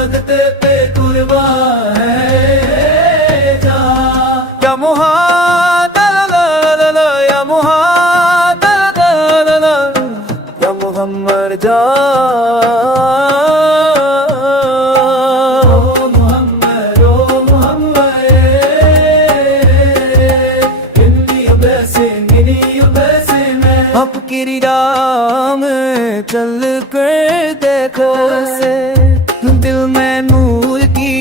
मोहम्मद पे कुर्बान है जान। या मुहम्मद या मुहम्मद या मुहम्मद जान। अब किरदार में चल कर देखो से दिल में नूर की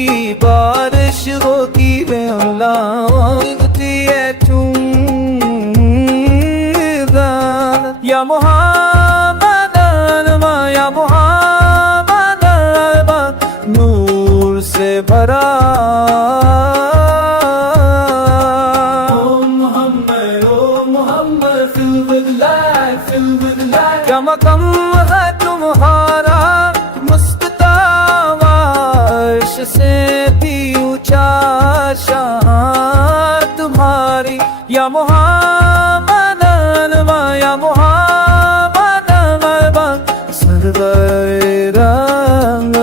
बारिश होती है या मुहम्मद या मुहम्मद नूर से भरा क्या मकम है तुम्हारा मुस्तावा अर्श से भी ऊंचा शान तुम्हारी या मुहम्मद या मुहम्मद सरवर रंग।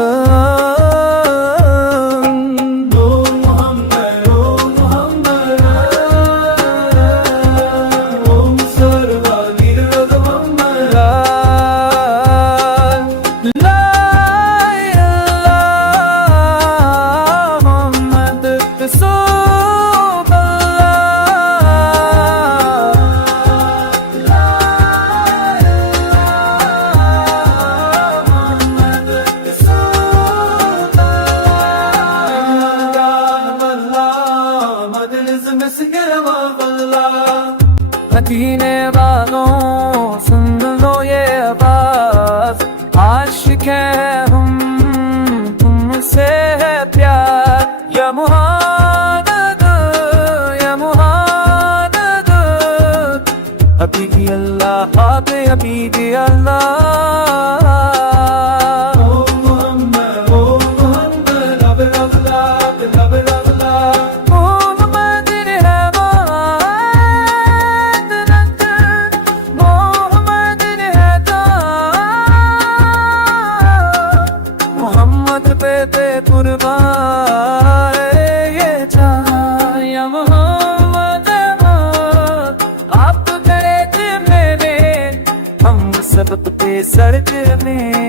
मदीने वालों सुन लो ये आवाज, आशिक है हम तुमसे है प्यार। या मुहम्मद या मुहम्मद हबीबी अल्लाह हबीबी अल्लाह। पे कुर्बान ये जान या मुहम्मद आप खड़े थे मेरे हम सब पे सर में।